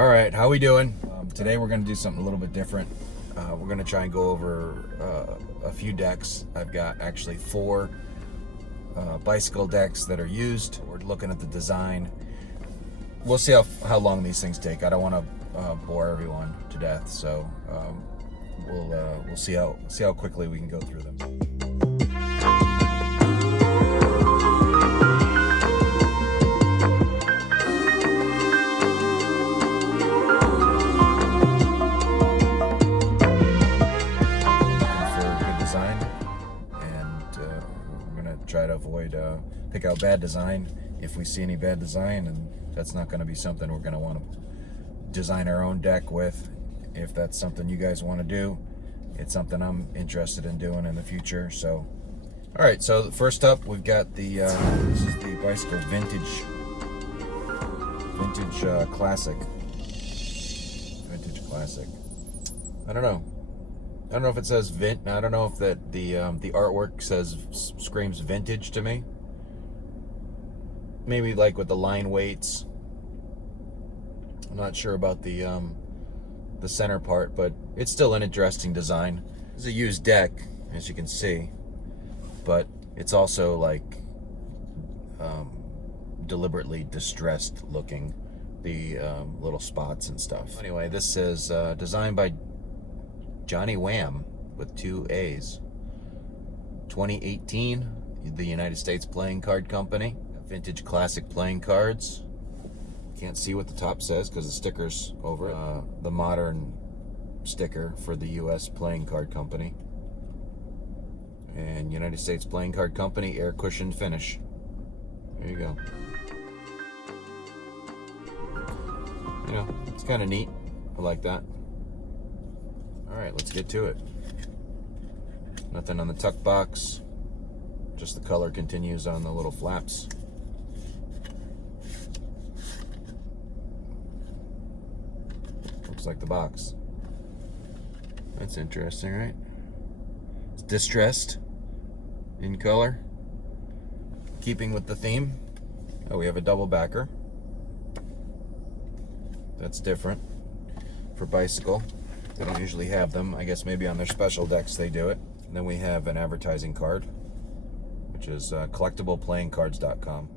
All right, how we doing? Today we're going to do something a little bit different. We're going to try and go over a few decks. I've got actually 4 bicycle decks that are used. We're looking at the design. We'll see how long these things take. I don't want to bore everyone to death, so we'll see how quickly we can go through them. Try to avoid pick out bad design if we see any bad design, and that's not going to be something we're going to want to design our own deck with. If that's something you guys want to do, it's something I'm interested in doing in the future. So all right, so first up we've got the this is the bicycle vintage classic. I don't know if it says vint. I don't know if that the artwork screams vintage to me. Maybe like with the line weights. I'm not sure about the center part, but it's still an interesting design. It's a used deck, as you can see, but it's also like deliberately distressed looking. The little spots and stuff. Anyway, this says designed by Johnny Wham with 2 A's. 2018, the United States Playing Card Company. Vintage classic playing cards. Can't see what the top says because the sticker's over it. The modern sticker for the US Playing Card Company. And United States Playing Card Company, air cushioned finish. There you go. You know, it's kind of neat. I like that. All right, let's get to it. Nothing on the tuck box. Just the color continues on the little flaps. Looks like the box. That's interesting, right? It's distressed in color, keeping with the theme. Oh, we have a double backer. That's different for bicycle. They don't usually have them. I guess maybe on their special decks they do it. And then we have an advertising card, which is collectibleplayingcards.com.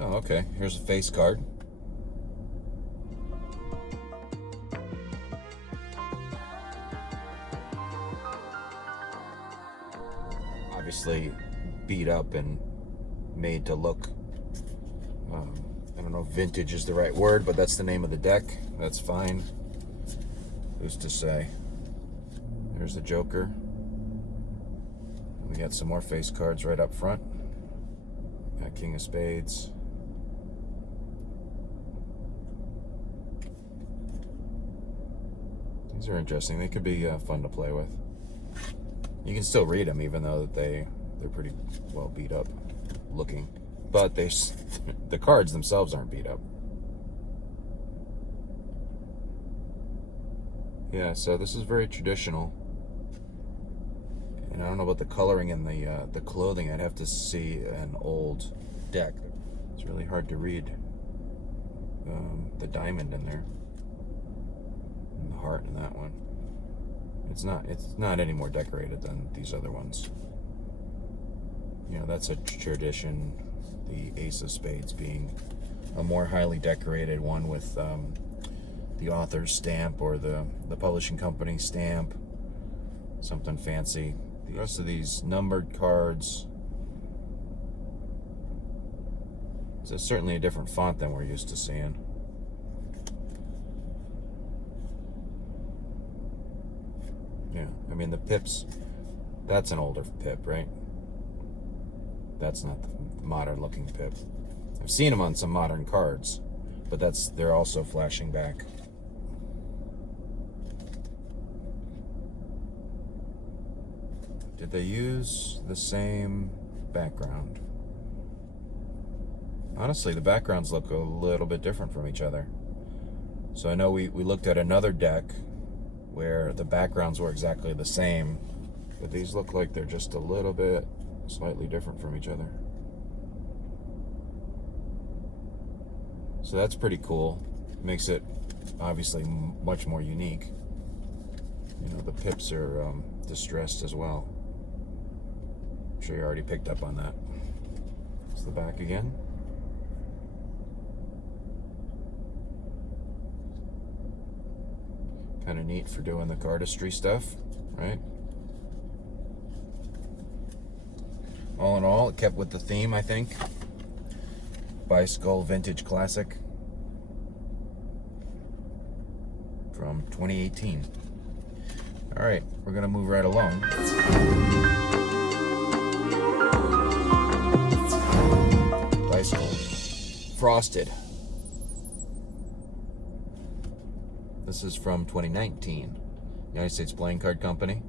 Oh, okay. Here's a face card. Obviously beat up and made to look, I don't know if vintage is the right word, but that's the name of the deck. That's fine. Who's to say? There's the Joker. We got some more face cards right up front. Got King of Spades. These are interesting. They could be fun to play with. You can still read them even though they're pretty well beat up looking. But the cards themselves aren't beat up. Yeah, so this is very traditional. And I don't know about the coloring and the clothing. I'd have to see an old deck. It's really hard to read the diamond in there. And the heart in that one. It's not any more decorated than these other ones. You know, that's a tradition. The Ace of Spades being a more highly decorated one with the author's stamp or the publishing company stamp, something fancy. The rest of these numbered cards, it's certainly a different font than we're used to seeing. Yeah, I mean the pips, that's an older pip, right? That's not the modern looking pip. I've seen them on some modern cards, but they're also flashing back. Did they use the same background? Honestly, the backgrounds look a little bit different from each other. So I know we looked at another deck where the backgrounds were exactly the same, but these look like they're just a little bit slightly different from each other. So that's pretty cool. Makes it obviously much more unique. You know, the pips are distressed as well. I'm sure you already picked up on that. It's the back again. Kind of neat for doing the cardistry stuff, right? All in all, it kept with the theme, I think. Bicycle Vintage Classic from 2018. All right, we're gonna move right along. Bicycle Frosted. This is from 2019. United States Playing Card Company.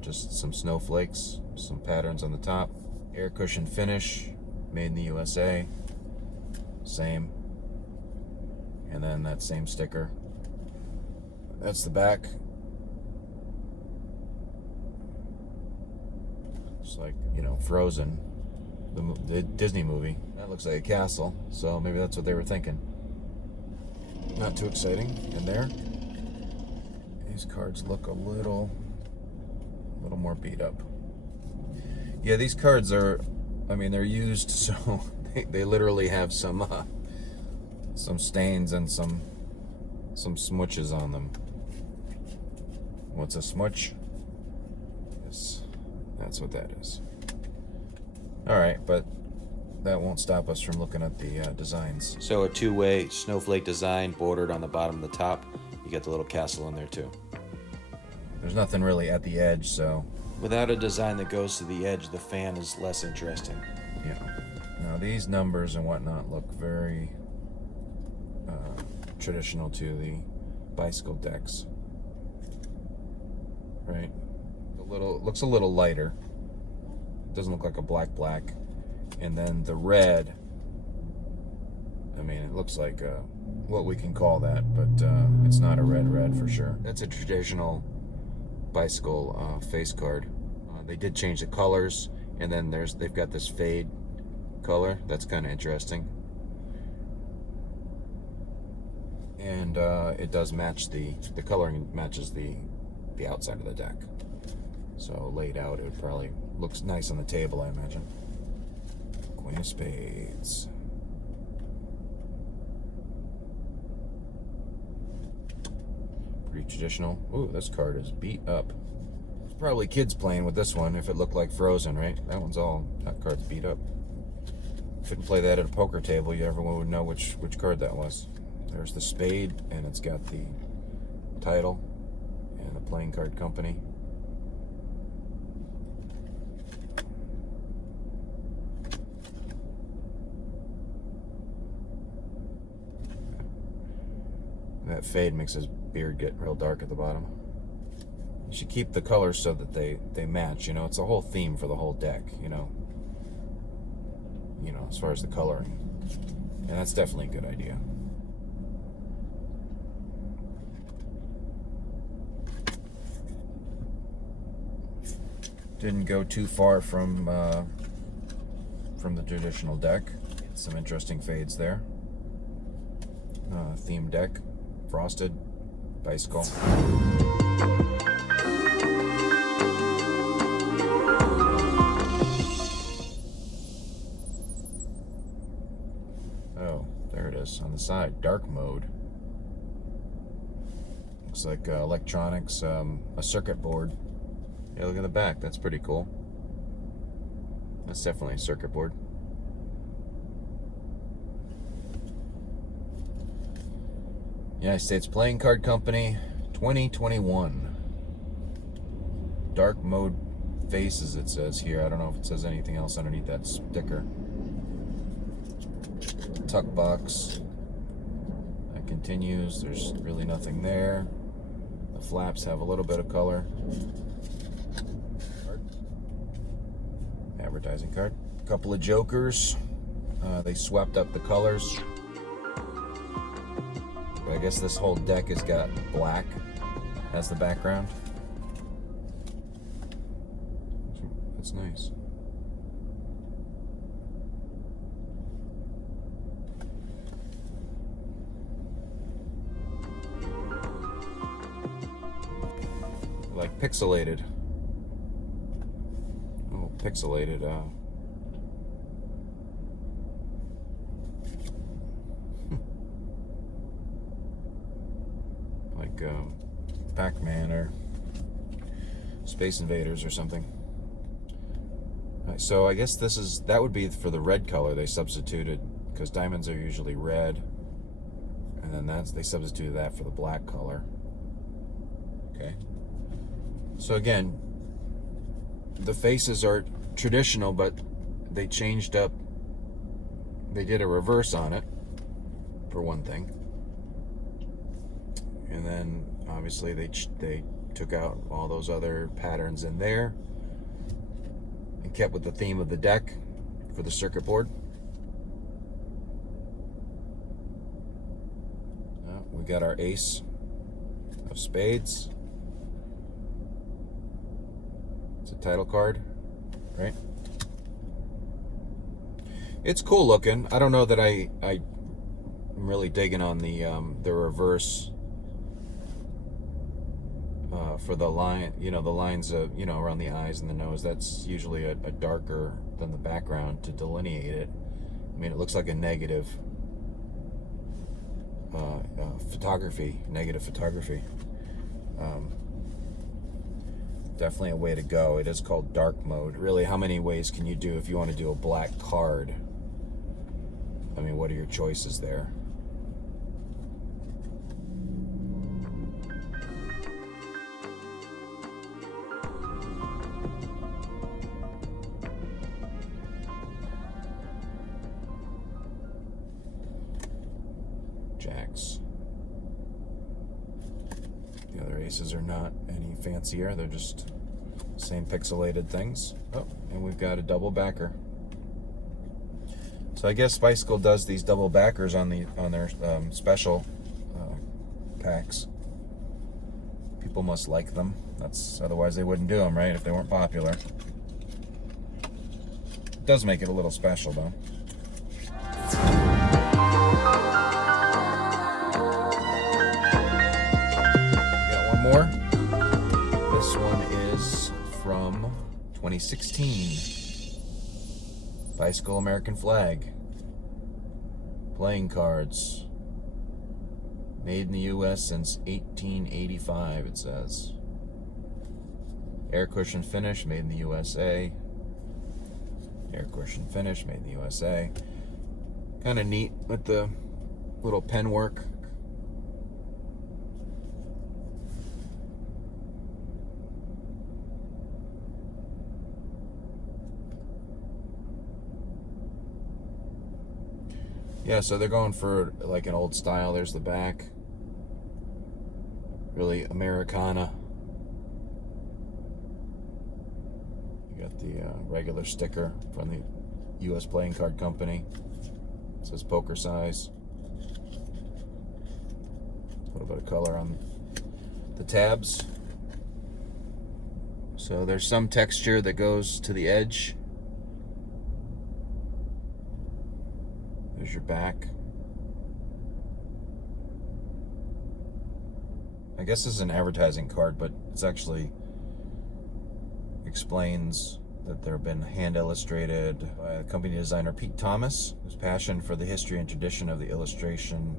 Just some snowflakes, some patterns on the top. Air cushion finish, made in the USA. Same. And then that same sticker. That's the back. It's like, you know, Frozen, the Disney movie. That looks like a castle, so maybe that's what they were thinking. Not too exciting in there. These cards look a little more beat up. Yeah, these cards are, I mean, they're used, so they literally have some stains and some smudges on them. What's a smudge? Yes, that's what that is. All right, but that won't stop us from looking at the designs. So a two-way snowflake design bordered on the bottom and the top. You get the little castle in there too. There's nothing really at the edge, so without a design that goes to the edge, the fan is less interesting. Yeah. Now these numbers and whatnot look very traditional to the bicycle decks, right? Looks a little lighter. Doesn't look like a black. And then the red, I mean, it looks like what we can call that, but it's not a red for sure. That's a traditional bicycle face card. They did change the colors, and then they've got this fade color. That's kind of interesting. And it does match the coloring matches the outside of the deck. So laid out, it probably looks nice on the table, I imagine. Queen of Spades. Pretty traditional. Ooh, this card is beat up. There's probably kids playing with this one if it looked like Frozen, right? That card's beat up. Couldn't play that at a poker table. Everyone would know which card that was. There's the spade, and it's got the title and the playing card company. That fade makes his beard get real dark at the bottom. You should keep the colors so that they match, you know. It's a whole theme for the whole deck, you know, as far as the coloring. And that's definitely a good idea. Didn't go too far from the traditional deck. Some interesting fades there. Theme deck. Frosted bicycle. Oh, there it is on the side. Dark mode. Looks like electronics, a circuit board. Yeah, look at the back. That's pretty cool. That's definitely a circuit board. United States Playing Card Company, 2021. Dark mode faces, it says here. I don't know if it says anything else underneath that sticker. Tuck box. That continues. There's really nothing there. The flaps have a little bit of color. Advertising card. A couple of jokers. They swept up the colors. I guess this whole deck has got black as the background. That's nice. pixelated. Oh, pixelated. Like Pac-Man or Space Invaders or something. So I guess that would be for the red color they substituted, because diamonds are usually red, and then they substituted that for the black color. Okay. So again, the faces are traditional, but they changed up. They did a reverse on it, for one thing, and then obviously they took out all those other patterns in there and kept with the theme of the deck for the circuit board. We got our ace of spades. It's a title card, right? It's cool looking. I don't know that I'm really digging on the reverse for the line, the lines of, around the eyes and the nose. That's usually a darker than the background to delineate it. I mean, it looks like a negative negative photography. Definitely a way to go. It is called dark mode. Really, how many ways can you do if you want to do a black card? I mean, what are your choices there? Jacks. The other aces are not any fancier. They're just same pixelated things. Oh, and we've got a double backer. So I guess Bicycle does these double backers on their special packs. People must like them. Otherwise they wouldn't do them, right? If they weren't popular. It does make it a little special, though. More. This one is from 2016. Bicycle American flag. Playing cards. Made in the U.S. since 1885, it says. Air cushion finish, made in the USA. Air cushion finish, made in the USA. Kind of neat with the little pen work. Yeah, so they're going for like an old style. There's the back. Really Americana. You got the regular sticker from the U.S. Playing Card Company. It says poker size. A little bit of color on the tabs. So there's some texture that goes to the edge. There's your back. I guess this is an advertising card, but it's actually explains that they've been hand illustrated by company designer Pete Thomas, whose passion for the history and tradition of the illustration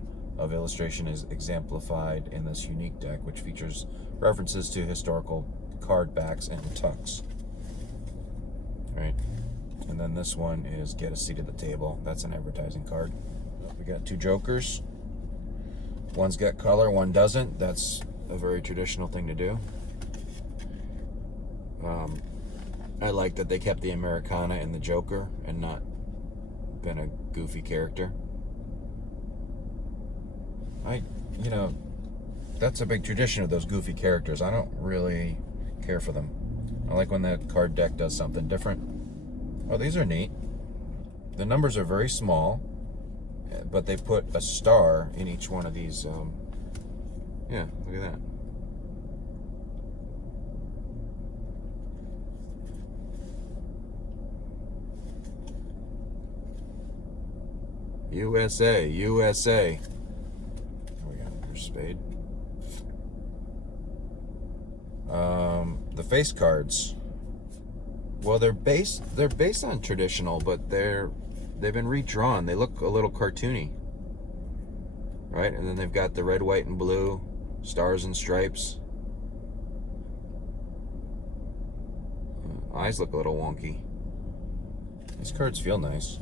is exemplified in this unique deck, which features references to historical card backs and tucks. Right. And then this one is Get a Seat at the Table. That's an advertising card. We got two jokers. One's got color, one doesn't. That's a very traditional thing to do. I like that they kept the Americana in the Joker and not been a goofy character. That's a big tradition of those goofy characters. I don't really care for them. I like when that card deck does something different. Oh, these are neat. The numbers are very small, but they put a star in each one of these. Yeah, look at that. USA, USA. There we go, there's spade. The face cards. Well, they're based on traditional, but they've been redrawn. They look a little cartoony, right? And then they've got the red, white, and blue stars and stripes. Eyes look a little wonky. These cards feel nice.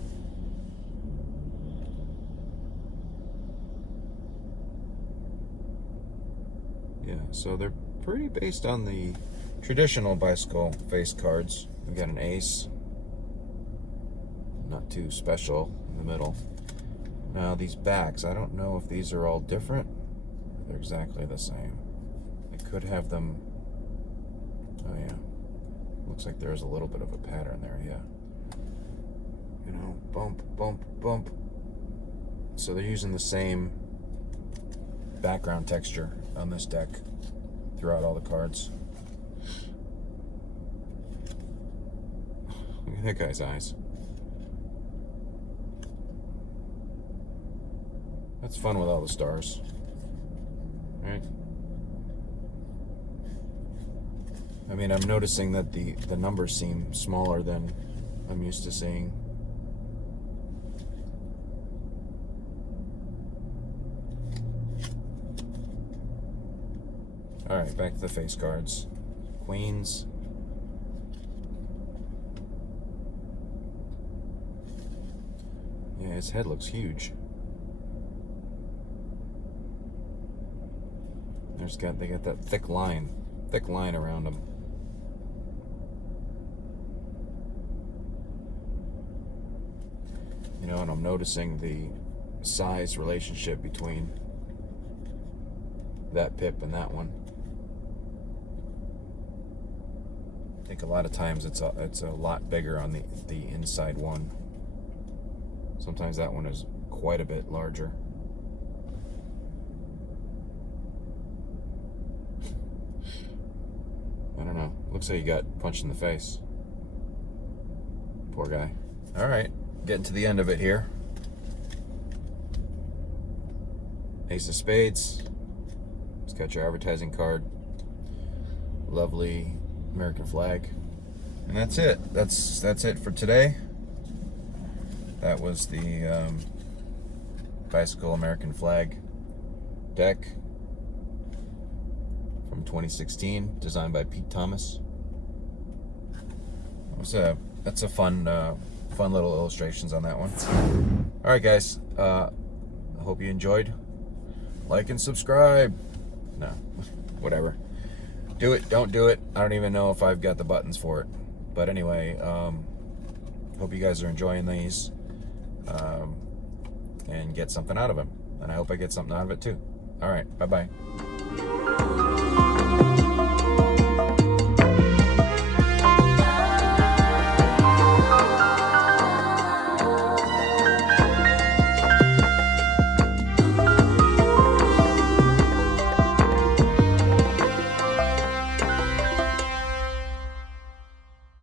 Yeah, so they're pretty based on the traditional bicycle face cards. We've got an ace, not too special in the middle. Now these backs, I don't know if these are all different. They're exactly the same. I could have them, oh yeah, looks like there's a little bit of a pattern there, yeah. You know, bump, bump, bump. So they're using the same background texture on this deck throughout all the cards. Look at that guy's eyes. That's fun with all the stars, right? I mean, I'm noticing that the numbers seem smaller than I'm used to seeing. All right, back to the face cards. Queens. Yeah, his head looks huge. They got that thick line around him. You know, and I'm noticing the size relationship between that pip and that one. I think a lot of times it's a lot bigger on the inside one. Sometimes that one is quite a bit larger. I don't know. Looks like he got punched in the face. Poor guy. All right, getting to the end of it here. Ace of spades. It's got your advertising card. Lovely American flag. And that's it. That's it for today. That was the bicycle American flag deck from 2016, designed by Pete Thomas. That's a fun little illustrations on that one. All right, guys. I hope you enjoyed. Like and subscribe. No, whatever. Do it. Don't do it. I don't even know if I've got the buttons for it. But anyway, hope you guys are enjoying these and get something out of them. And I hope I get something out of it too. All right. Bye-bye.